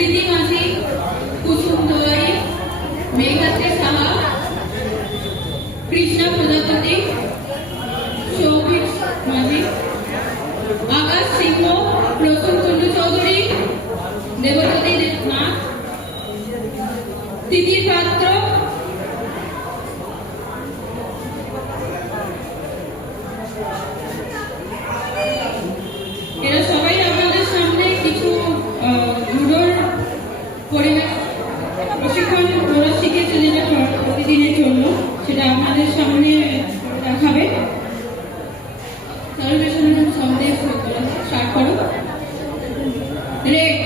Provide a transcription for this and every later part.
প্রীতি মাঝি, কুসুম দোয়াই, মেঘাত্রী সাহা, কৃষ্ণা প্রজাপতি, সৌভিক মাঝি, আকাশ সিংহ, প্রসূন কুন্ডু চৌধুরী, দেবজ্যোতি নাথ, তিতির পাত্র, এরা সবাই আপনাদের সামনে কিছু জুডোর পরিবেশ প্রশিক্ষণ ওরা শিখেছে যেটা প্রতিদিনের জন্য সেটা আপনাদের সামনে দেখাবে। সার্ভেশনের সন্দেশ স্টার্ট করো। রেড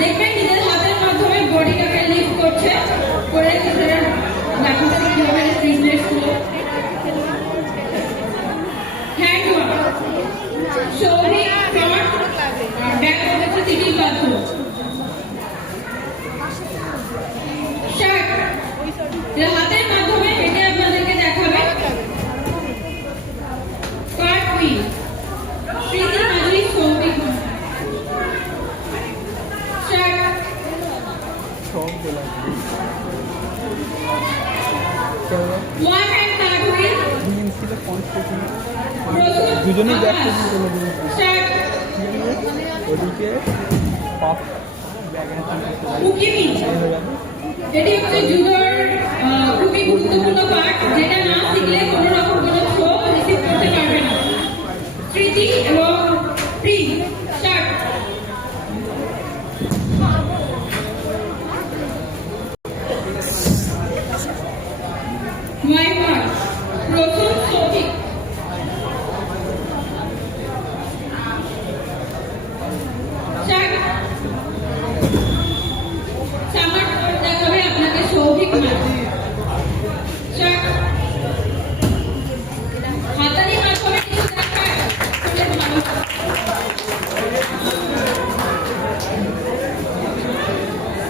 দেখবেন নিজের হাতের মাধ্যমে বডিটাকে লিফট করছে করে সেটা দেখাতে কিভাবে ফিটনেস গুলো hand work shoulder front back হচ্ছে তিনটি পাত্র শার্ট এর হাতের মাধ্যমে এটা আপনাদেরকে দেখাবে কাট উইল প্রীতি মাঝি সৌভিক দুজনে ব্যাক ওদিকে এটি হচ্ছে জুডোর খুবই গুরুত্বপূর্ণ পার্ট যেটা না শিখলে কোনো রকম কোনো শো রিসিভ করতে পারবে না। স্মৃতি এবং প্রি স্টার্ট My part, প্রথম সঠিক সামার দেখাবে আপনাকে সৌভিক মাঝি হাতারি মাধ্যমে কিছু দেখায়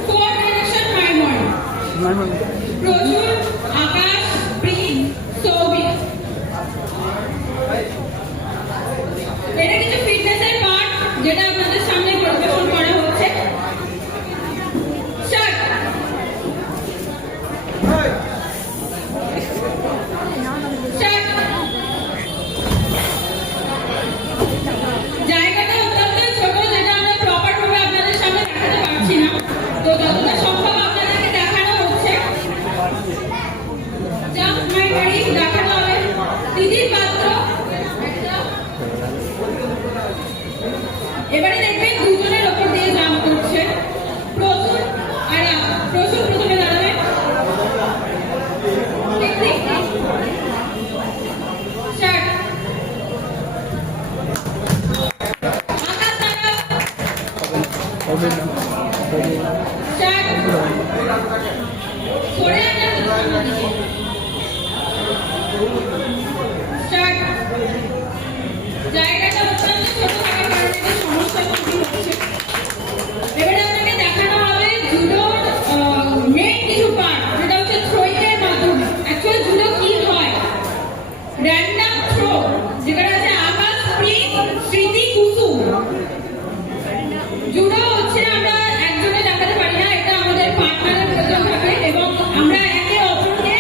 কোঅর্ডিনেশন মাইমন প্রচুর আকাশ প্রি জাম্প মাই বাড়ি দেখানো হবে দিদির পাত্র একটা। এবারে দেখবেন দুজনের ওপর দিয়ে জাম্প করছে প্রচুর। আর প্রচুর প্রথমে দাঁড়াবে স্টার্ট। আকাশ দাঁড়াও হবে না স্টার্ট। সরে আসেন স্টার্ট। জায়গাটা অত্যন্ত ছোট থাকার কারণে সমস্যা তৈরি হচ্ছে। এবারে আপনাকে দেখানো হবে জুডোর মেন কিছু পার্ট, যেটা হচ্ছে থ্রোইংয়ের মাধ্যমে। অ্যাকচুয়ালি জুডো কি হয়, র্যান্ডম থ্রো, যেটা আছে আকাশ, স্প্রিং, স্মৃতি, কুসুম। জুডো হচ্ছে আমরা একজনে দেখাতে পারি না, এটা আমাদের পার্টনারের প্রয়োজন থাকে এবং আমরা একে অপরকে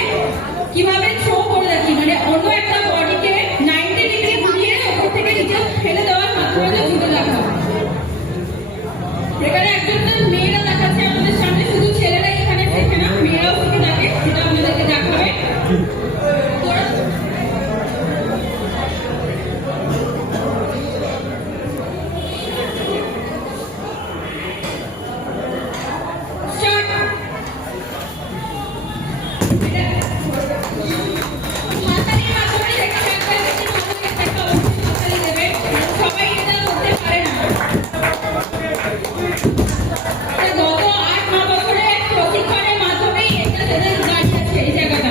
কিভাবে থ্রো করে রাখি, মানে অন্য একটা বডিকে 90 ডিগ্রি ঘুরিয়ে ওপর থেকে নিচে ফেলে দেওয়ার মাধ্যমে জুডো দেখা। এখানে একজন মেয়েরা দেখাচ্ছে আমাদের সামনে, শুধু ছেলেরাই এখানে শেখে না, মেয়েরাও শিখে থাকে, সেটা আপনাদেরকে দেখাবে। সবাই এটা করতে পারে না। গত 8-9 বছরের প্রশিক্ষণের মাধ্যমেই এটা দাঁড়িয়ে আছে এই জায়গাটা।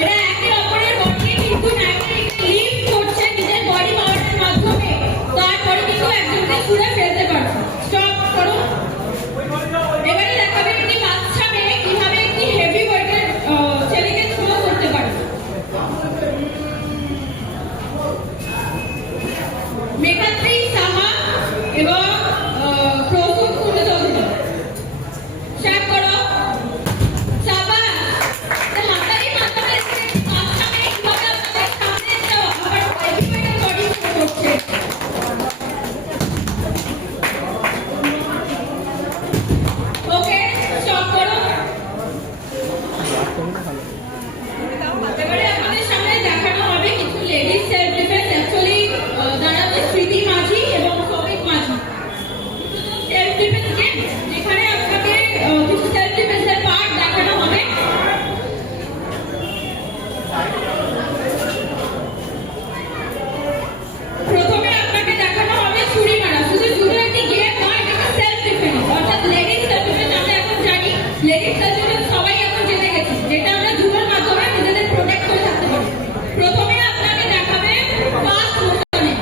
এরা একে অপরের বডিকে কিন্তু 90 ডিগ্রি লিফট করছে নিজের বডি পাওয়ারের মাধ্যমে, তারপরে কিন্তু একজনকে ছুঁড়ে ফেলতে পারছে। স্টপ করো। এবারে দেখাবে একটি বাচ্চা মেয়ে কিভাবে একটি হেভি ওয়েটের ছেলেকে থ্রো করতে পারে। মেঘাত্রী সাহা এবং প্রসূন কুণ্ড চৌধুরী, স্টার্ট করো। সাবাস। হাতারির মাধ্যমে বাচ্চা মেয়ে কিভাবে আপনাদের সামনে যাও আবার হেভি ওয়েটের বডি থ্রো করছে। ওকে, স্টপ করো। এবারে আপনাদের সামনে দেখানো হবে কিছু লেডিস সেলফ ডিফেন্স। অ্যাকচুয়ালি দাঁড়াবে স্মৃতি মাঝি এবং সৌমিক মাঝি। সেলফ ডিফেন্স গেম, যেখানে আপনাকে কিছু সেলফ ডিফেন্সের পার্ট দেখানো হবে। প্রথমে আপনাকে দেখানো হবে ছুরি মারা। শুধু জুডো একটি গেম নয়, এটা সেলফ ডিফেন্স, অর্থাৎ লেডিস সেলফ ডিফেন্স। আমরা এখন জানি লেডিস সেলফ ডিফেন্স সবাই এখন জেনে গেছে, যেটা আমরা জুডোর মাধ্যমে নিজেদের প্রোটেক্ট করে থাকতে পারি। প্রথমে আপনাকে দেখাবে ফাস্ট মোশনে।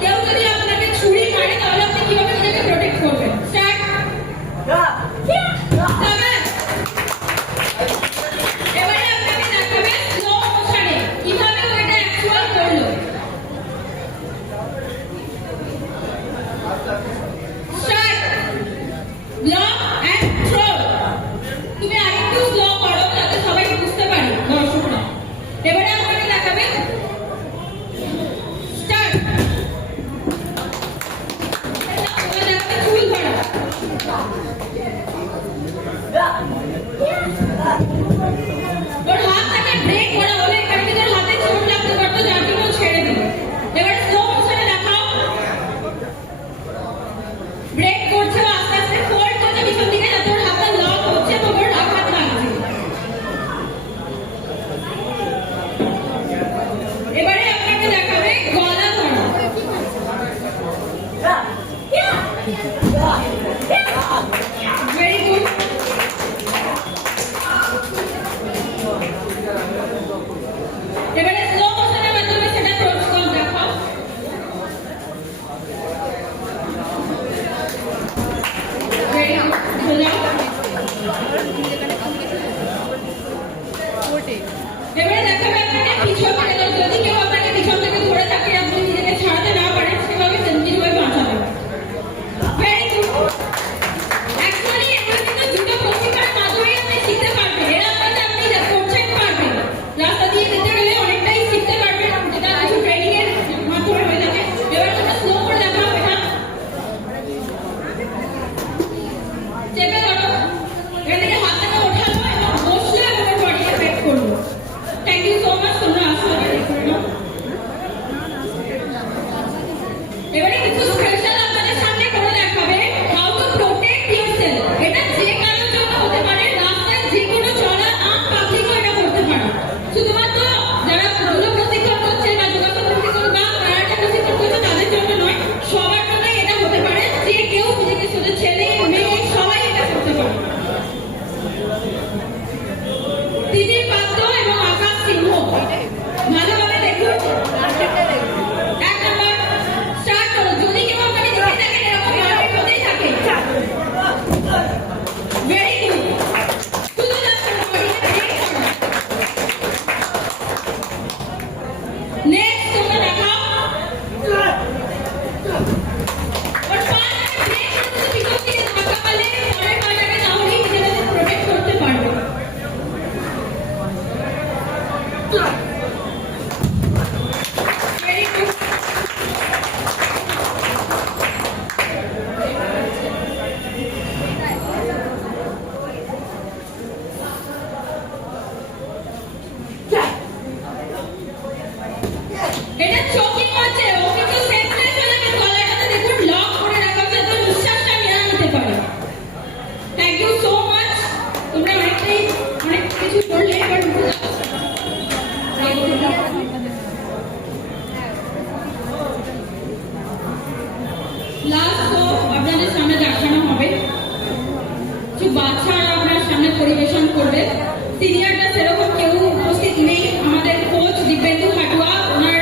কেউ যদি আপনাকে ছুরি মারে তাহলে আপনি কিভাবে নিজেকে প্রোটেক্ট করবেন। স্টার্ট। এবারে আপনাকে দেখাবে স্লো মোশনে কিভাবে ওইটা অ্যাকচুয়াল করলো। স্টার্ট। Block and throw. তুমি আরেকটু স্লো করো যাতে সবাই বুঝতে পারে, দর্শকরা। এবারে আপনাকে দেখাবে স্টার্ট। এবারে দেখাবে চুল ধরা। ওর হাত থেকে ব্রেক করা হলে এখানে কিন্তু ওর হাতে চোট লাগতে পারতো, যার জন্য ও ছেড়ে দিল। এবারে স্লো মোশনে দেখাও। ব্রেক করছে, আস্তে আস্তে ফোল্ড করছে পিছন দিকে, যাতে ওর হাতটা লক হচ্ছে এবং ওর আঘাত লাগছে। এবারে আপনাকে দেখাবে গলা ধরা। Very good. এবারে স্লো মোশনের মাধ্যমে সেটা প্রোটোকল দেখাও। Very good. সোজা। এবারে দেখাবে আপনাকে পিছন থেকে, যদি কেউ আপনাকে পিছন থেকে ধরে থাকে, আপনি নিজেকে ছাড়াতে না পারেন, সেভাবে নিজেভাবে বাঁচাবেন। Very good. অ্যাকচুয়ালি এগুলো কিন্তু জুডো প্রশিক্ষণের মাধ্যমেই আপনি শিখতে পারবেন। এর আপনাকে আপনি করছেন পারবেন, রাস্তা দিয়ে যেতে গেলে অনেকটাই শিখতে পারবেন, যেটা কিছু ট্রেনিং এর মাধ্যমে হয়ে থাকে। এবার তোমরা স্লো করে দেখাও এটা। কিছু করলে এবার উঠে যাও। লাস্ট তো আপনাদের সামনে দেখানো হবে কিছু বাচ্চারা আপনার সামনে পরিবেশন করবে। সিনিয়রটা সেরকম কেউ উপস্থিত নেই, আমাদের কোচ দিব্যেন্দু হাটুয়া ওনার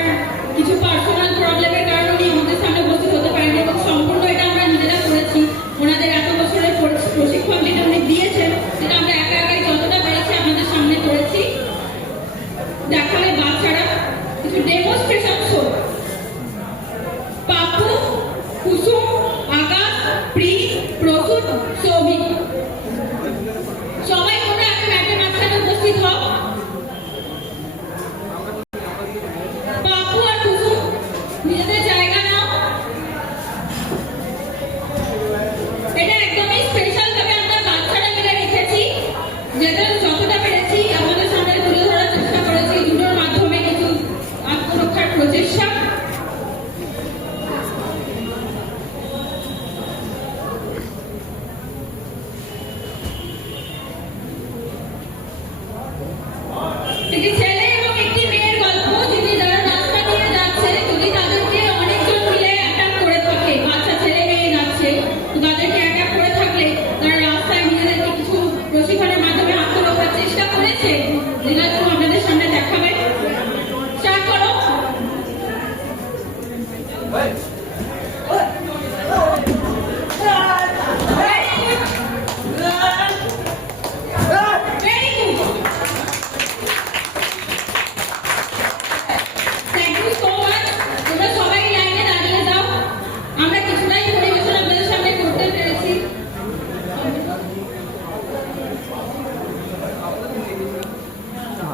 কিছু পার্সোনাল প্রবলেমের কারণে উনি আমাদের সামনে উপস্থিত হতে পারেন এবং সম্পূর্ণ এটা আমরা নিজেরা করেছি। ওনাদের এত বছরের প্রশিক্ষণ যেটা উনি দিয়েছেন সেটা আমরা একা একাই যতটা পেরেছি আপনাদের সামনে করেছি। দেখাবে বাচ্চারা কিছু ডেমোস্ট্রেশন শো। পাপু, কুসুম, আকাশ, প্রি, প্রসূত, সৌভিক সবাই তোমরা একটা ম্যাটের মাঝখানে উপস্থিত হও। পাপু আর কুসুম নিজেদের জায়গা নাও। এটা একদমই স্পেশাল ভাবে আমরা বাচ্চারা মিলে রেখেছি, যেটা যতটা পেরেছি আমাদের সামনে তুলে ধরার চেষ্টা করেছি দুটোর মাধ্যমে কিছু আত্মরক্ষার প্রচেষ্টা। একটি ছেলে এবং একটি মেয়ের গল্প, যিনি যারা রাস্তা দিয়ে যাচ্ছে যদি তাদেরকে অনেকজন মিলে অ্যাটাক করে থাকে, বাচ্চা ছেলে মেয়ে যাচ্ছে তো তাদেরকে অ্যাটাক করে থাকলে তারা রাস্তায় নিজেদেরকে কিছু প্রশিক্ষণের মাধ্যমে আত্মরক্ষার চেষ্টা করেছে, যেটা তো আপনাদের সামনে দেখাবে। স্টার্ট করো। Very good. Thank you so much. তোমরা সবাই লাইনে দাঁড়িয়ে যাও। আমরা কিছুটাই পরিবেশন আপনাদের সামনে করতে পেরেছি।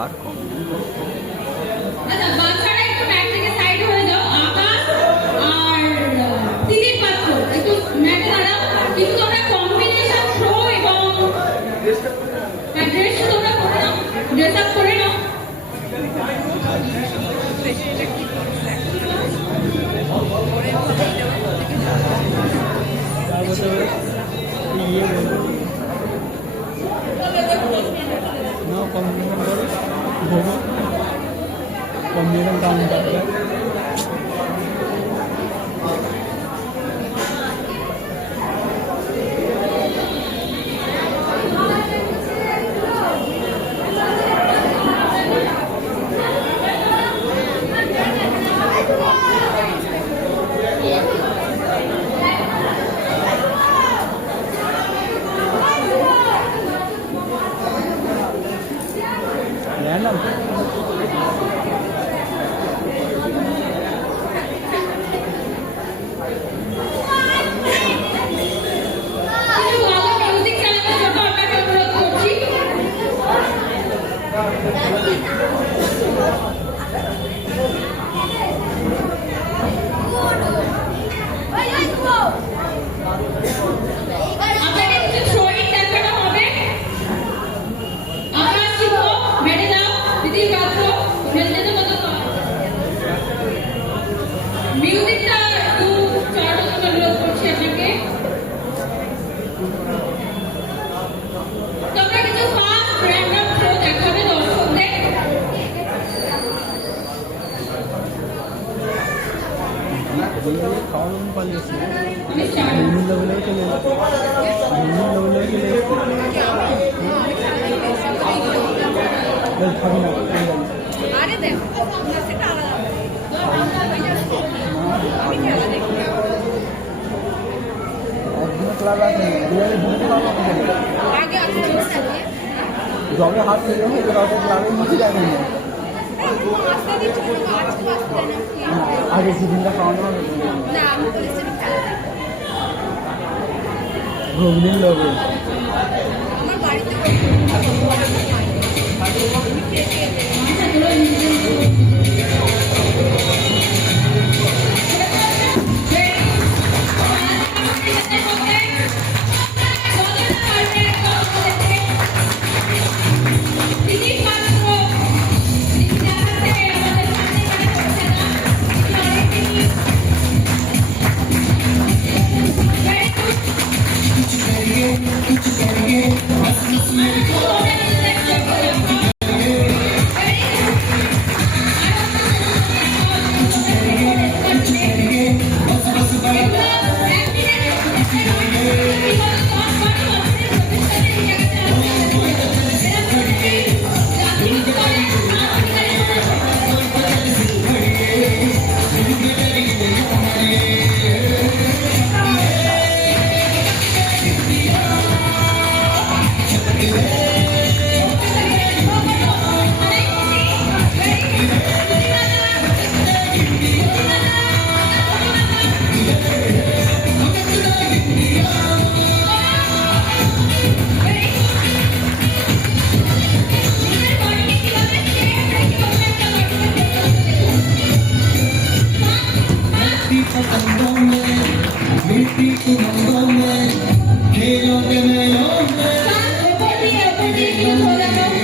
আর কম আচ্ছা, বাচ্চারা একটু ম্যাট থেকে সাইড হয়ে যাও। আকাশ আর দিলীপ পাত্র একটু ম্যাটে দাঁড়াও। কিন্তু তোমরা কম্বিনেশন থ্রো এবং ড্রেস তোমরা করে নাও, ড্রেস আপ করে নাও। ইয়ে না কম্বিনেশন করে ভোগ কম্বিনেশন কাউন্ট করবে। Random. কিছু ভালো মিউজিক চালানোর জন্য আপনাকে অনুরোধ করছি। আপনাকে কিছু থ্রোইং দেখানো হবে। আকাশ শিখো, বেড়ে যাও। দিদির পাত্র মেলতে মতো মিউজিকটা একটু চালানোর জন্য অনুরোধ করছি আপনাকে। তোমরা কিছু ফাস্ট র্যান্ডম থ্রো দেখাবে দর্শকদের। খাওয়ানো পালিয়েছি আমি স্টার্ট বিভিন্ন লেভেলেও চলে এসেছি খাবি না আরে দেখো সেটা আলাদা একদিন ক্লাব আছে আগে আছে জবে হাত থেকে কাউকে ক্লাবের নিচে যাবে না আসতে দিচ্ছি আজকে আসতে না আগে সেদিনটা খাওয়ানো হবে না আমি বলেছি রবিদিন লোকে আমার বাড়িতে Thank you. ওপর দিয়ে একটু ধরে রাখা